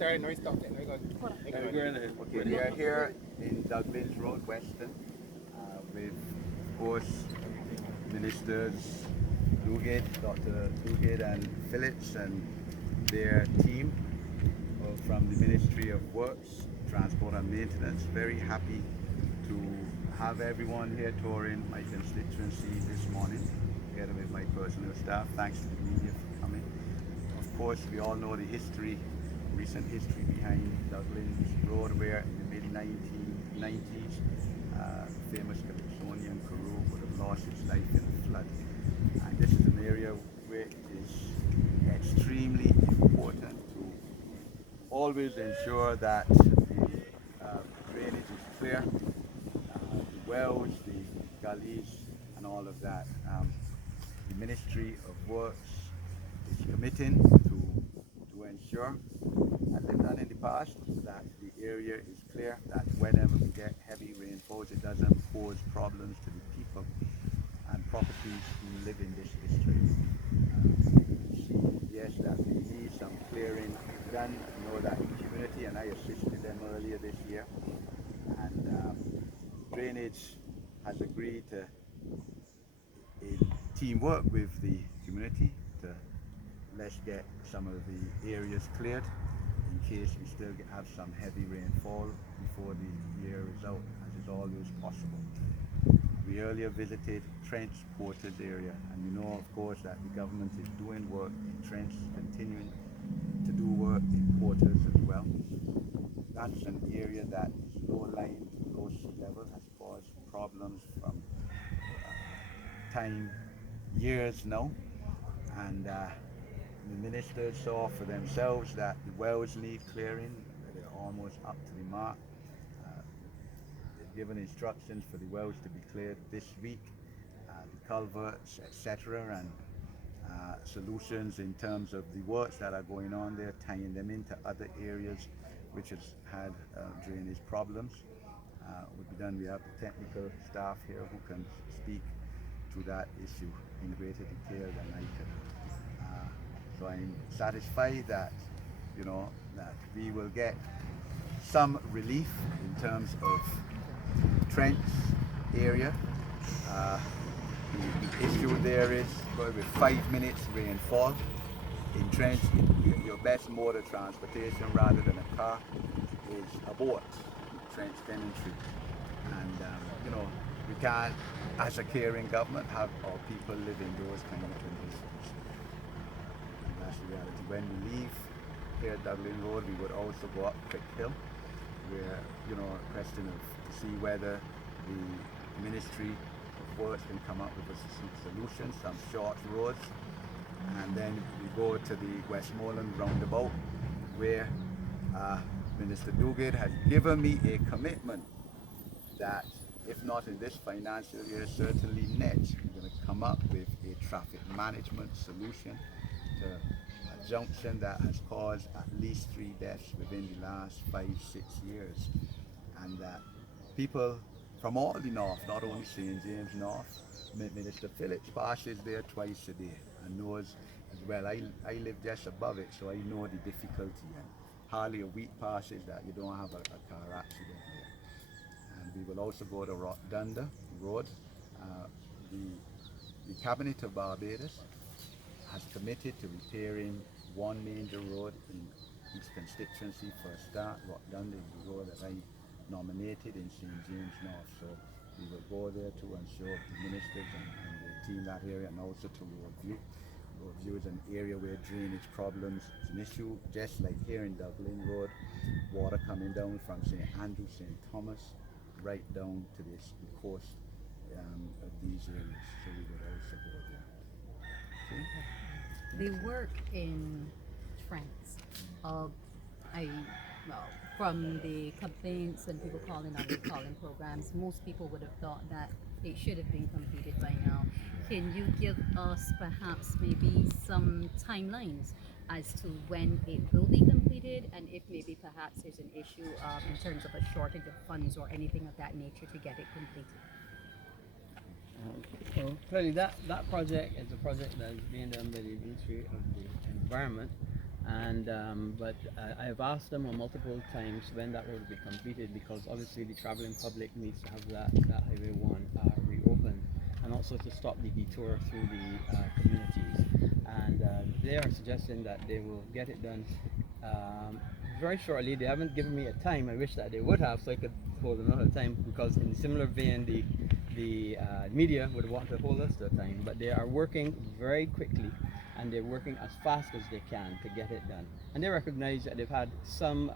started, now he stopped it. Now he goes. Okay, we are here in Douglas Road, Western, with, of course, Ministers Dr. Duguid and Phillips and their team from the Ministry of Works, Transport and Maintenance. Very happy to have everyone here touring my constituency this morning, together with my personal staff. Thanks to the media for coming. Of course, we all know the history, recent history behind Douglas Road, where in the mid-1990s, famous Calypsonian Carew would have lost its life in a flood. And this is an area where it is extremely important to always ensure that the drainage is clear, the wells, the gullies, and all of that. The Ministry of Works is committing to ensure, as they've done in the past, that the area is clear, that whenever we get heavy rainfalls, it doesn't cause problems to the people and properties who live in this district. Yes, that we need some clearing done. I know that the community, and I assisted them earlier this year, and drainage has agreed to in teamwork with the community to let's get some of the areas cleared in case we still have some heavy rainfall before the year is out, as is always possible. We earlier visited Trench Porters area, and you know, of course, that the government is doing work in Trench, continuing to do work in Porters as well. That's an area that is low-lying, low sea level, has caused problems from years now, and the ministers saw for themselves that the wells need clearing. They're almost up to the mark. They've given instructions for the wells to be cleared this week, the culverts, etc., and solutions in terms of the works that are going on there, tying them into other areas which has had drainage problems. Would be done. We have the technical staff here who can speak to that issue in greater detail than I can. So I'm satisfied that, you know, that we will get some relief in terms of Trench area. The issue there is with 5 minutes rainfall in Trench, your best mode of transportation rather than a car is a boat, Trench tenantry. And you know, we can't, as a caring government, have our people live in those kind of conditions. And that's the reality. When we leave here at Dublin Road, we would also go up Crick Hill, where, you know, a question of to see whether the Ministry of Works can come up with a solution, some short roads, and then we go to the Westmoreland roundabout, where Minister Duguid has given me a commitment that if not in this financial year, certainly next, we're going to come up with a traffic management solution to a junction that has caused at least 3 deaths within the last 5-6 years. And that people from all the north, not only St. James North, Minister Phillips passes there twice a day and knows as well. I live just above it, so I know the difficulty, and hardly a week passes that you don't have a car accident there. And we will also go to Rotdunda Road. The Cabinet of Barbados has committed to repairing one major road in each constituency for a start. Rotdunda is the road that I nominated in St. James North. So we will go there to ensure the ministers and the team that area, and also to Roadview. Roadview is an area where drainage problems is an issue, just like here in Dublin Road, water coming down from St. Andrew, St. Thomas, right down to the coast of these areas. So we would also go there. Okay. The work in Trent, from the complaints and people calling on recalling programs, most people would have thought that it should have been completed by now. Can you give us perhaps maybe some timelines as to when it will be completed, and if maybe perhaps there's an issue in terms of a shortage of funds or anything of that nature to get it completed? Well, clearly that project is a project that is being done by the Ministry of the Environment, And but I have asked them on multiple times when that road will be completed, because obviously the traveling public needs to have that Highway 1 reopened, and also to stop the detour through the communities. And they are suggesting that they will get it done very shortly. They haven't given me a time. I wish that they would have, so I could hold another time, because in similar vein, the media would want to hold us to a time, but they are working very quickly, and they're working as fast as they can to get it done. And they recognize that they've had some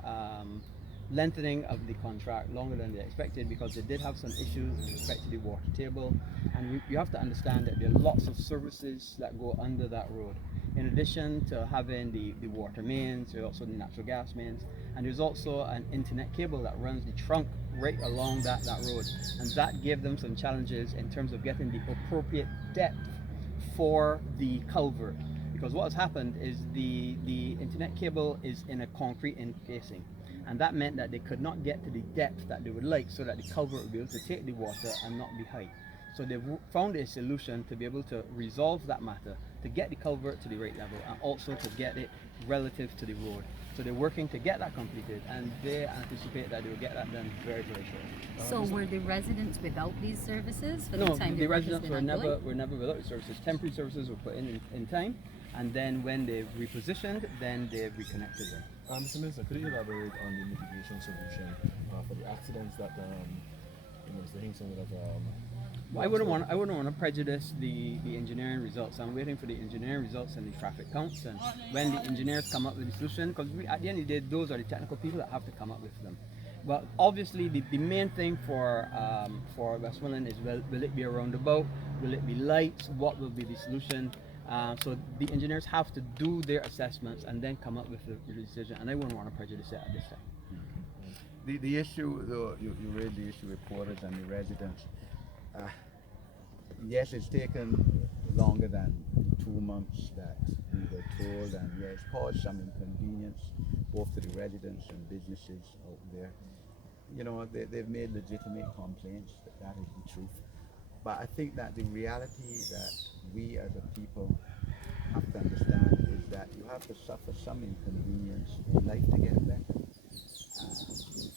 lengthening of the contract longer than they expected, because they did have some issues with respect to the water table. And you have to understand that there are lots of services that go under that road. In addition to having the water mains, there's also the natural gas mains, and there's also an internet cable that runs the trunk right along that road. And that gave them some challenges in terms of getting the appropriate depth for the culvert. Because what has happened is the internet cable is in a concrete encasing, and that meant that they could not get to the depth that they would like, so that the culvert would be able to take the water and not be high. So they've found a solution to be able to resolve that matter, to get the culvert to the right level, and also to get it relative to the road. So they're working to get that completed, and they anticipate that they will get that done very, very shortly. So were the residents without these services for No, the time the work has residents been ongoing? were never without the services. Temporary services were put in time, and then when they've repositioned, then they've reconnected them. Mr. Minister, could you elaborate on the mitigation solution for the accidents that Mr. Hinkson would have? I wouldn't want to prejudice the engineering results. I'm waiting for the engineering results and the traffic counts, and when the engineers come up with the solution, because at the end of the day, those are the technical people that have to come up with them. But obviously, the main thing for Westmoreland is, will it be a roundabout? Will it be lights? What will be the solution? So the engineers have to do their assessments and then come up with the decision, and I wouldn't want to prejudice it at this time. The issue, though, you raised the issue with porters and the residents. Yes, it's taken longer than 2 months that we were told, and yes, caused some inconvenience both to the residents and businesses out there. You know, they've made legitimate complaints, that is the truth. But I think that the reality that we as a people have to understand is that you have to suffer some inconvenience in life to get better.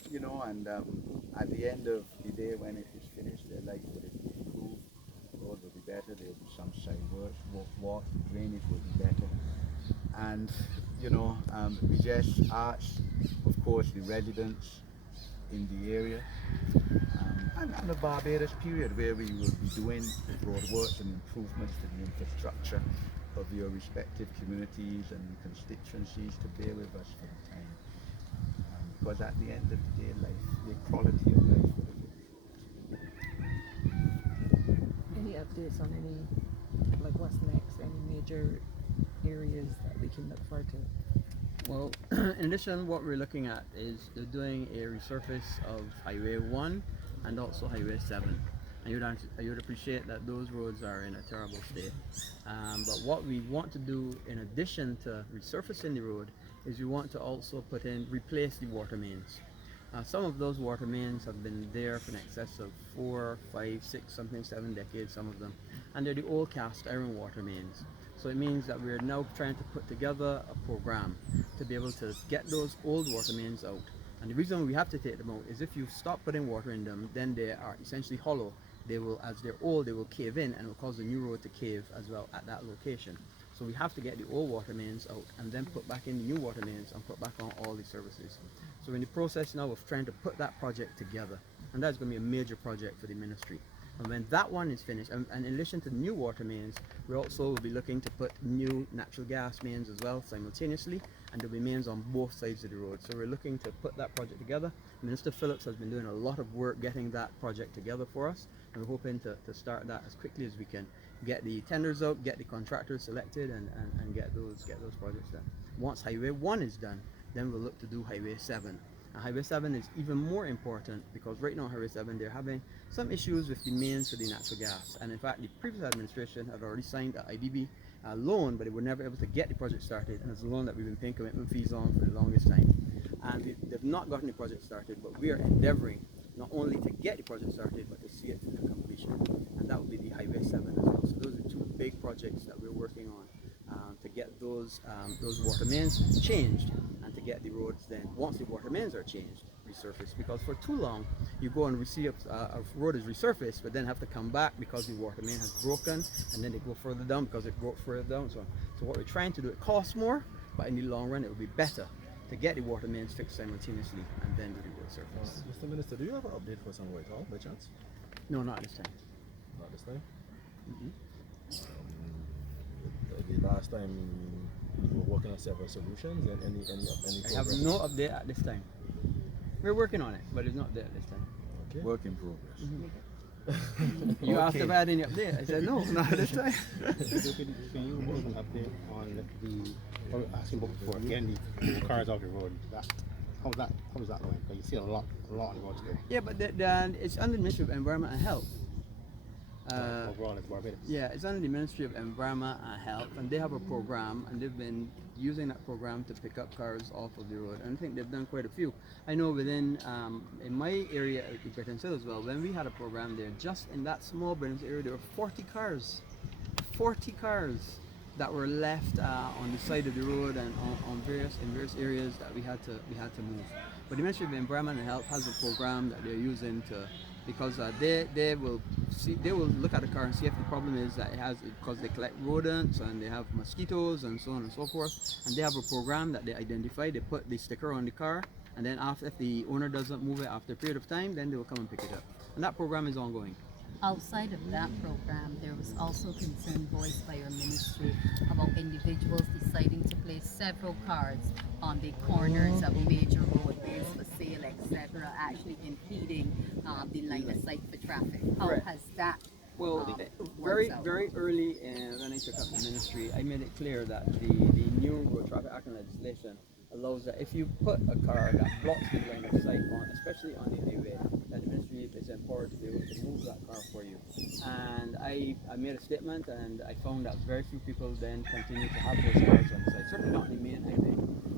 You know, and at the end of the day, when it is finished, their life will improve, roads will be better, there will be some side works, walk, drainage will be better. And, you know, we just ask, of course, the residents in the area, and the Barbados period, where we will be doing road works and improvements to the infrastructure of your respective communities and constituencies, to bear with us for the time. Because at the end of the day, life, the quality of life will improve. Any updates on any, like what's next, any major areas that we can look forward to? Well, in addition, what we're looking at is they're doing a resurface of Highway 1 and also Highway 7. And you would appreciate that those roads are in a terrible state. But what we want to do, in addition to resurfacing the road, is we want to also replace the water mains. Some of those water mains have been there for an excess of 4, 5, 6, something 7 decades, some of them. And they're the old cast iron water mains. So it means that we're now trying to put together a program to be able to get those old water mains out. And the reason we have to take them out is if you stop putting water in them, then they are essentially hollow. They will, as they're old, they will cave in, and it will cause the new road to cave as well at that location. So we have to get the old water mains out and then put back in the new water mains and put back on all the services. So we're in the process now of trying to put that project together, and that's going to be a major project for the ministry. And when that one is finished, and in addition to the new water mains, we also will be looking to put new natural gas mains as well simultaneously, and there'll be mains on both sides of the road. So we're looking to put that project together. Minister Phillips has been doing a lot of work getting that project together for us, and we're hoping to start that as quickly as we can. Get the tenders out, get the contractors selected, and get those projects done. Once Highway 1 is done, then we'll look to do Highway 7. And Highway 7 is even more important because right now Highway 7, they're having some issues with the mains for the natural gas. And in fact, the previous administration had already signed an IDB loan, but they were never able to get the project started. And it's a loan that we've been paying commitment fees on for the longest time. And they've not gotten the project started, but we are endeavoring not only to get the project started, but to see it to completion. And that will be the Highway 7 as well. So those are two big projects that we're working on to to get those water mains changed, and to get the roads then, once the water mains are changed, resurfaced. Because for too long, you go and receive a road is resurfaced, but then have to come back because the water main has broken, and then they go further down because it broke further down. So what we're trying to do, it costs more, but in the long run, it would be better to get the water mains fixed simultaneously and then do the road surface. Mr. Minister, do you have an update for San Whitehall by chance? No, not this time. Not this time. Mhm. The last time you were working on several solutions, and any I have progress? no update at this time. We're working on it, but it's not there at this time. Okay. Work in progress. You asked Okay. if I had any update. I said no, not this time. So can you give an update on the, what we were asking about before, getting the cars off the road? How is that going? Because you see a lot on the road today. Yeah, but it's under the Ministry of Environment and Health. Overall, it's Barbados. Yeah, it's under the Ministry of Environment and Health, and they have a program, and they've been using that program to pick up cars off of the road. And I think they've done quite a few. I know within, in my area, Britain as well, when we had a program there, just in that small business area, there were 40 cars that were left on the side of the road and in various areas that we had to move. But the Ministry of Environment and Health has a program that they're using to, because they will look at the car and see if the problem is that it has, because they collect rodents and they have mosquitoes and so on and so forth, and they have a program that they identify. They put the sticker on the car, and then after, if the owner doesn't move it after a period of time, then they will come and pick it up. And that program is ongoing. Outside of that program, there was also concern voiced by your ministry about individuals deciding to place several cars on the corners of major roadways for sale, etc., actually impeding the line of sight for traffic. How Correct. has that Well, worked out? very early when I took up the ministry, I made it clear that the new Road Traffic Act legislation allows that if you put a car that blocks the line of sight on, especially on the highway, that the ministry is empowered to be able to move that car for you. And I made a statement, and I found that very few people then continue to have those cars on the site, certainly not on the main highway.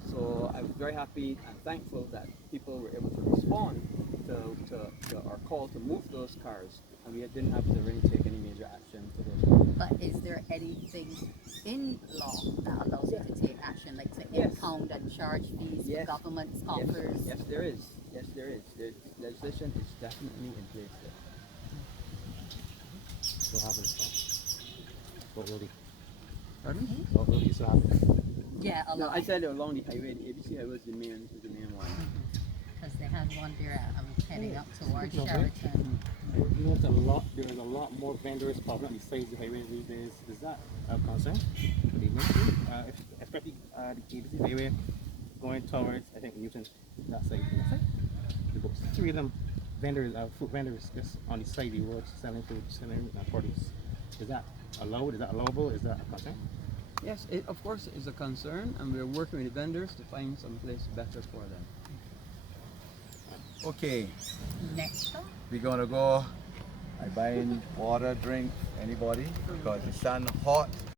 So I was very happy and thankful that people were able to respond to our call to move those cars, and we didn't have to really take any major action to those cars. But is there anything in law that allows you to take action, like to Yes. impound and charge fees Yes. for government's coffers? Yes, there is. Yes, there is. The legislation is definitely in place there. What happens? What will be? Pardon? What will be so happen? Yeah, a No, lot. I said along the highway. The ABC highway is the main one. Because they had one there heading up towards Okay. Sheraton. You know, there's a lot more vendors probably besides the highway these days. Is that a concern for the ministry? Especially the ABC highway going towards, I think, Newton, that side. There's 3 of them vendors, food vendors, just on the side of the road selling food, selling produce. Is that allowed? Is that allowable? Is that a concern? Yes, it of course is a concern, and we're working with the vendors to find some place better for them. Okay, Next up. we're gonna go. I buying water, drink, anybody? Because it's sun hot.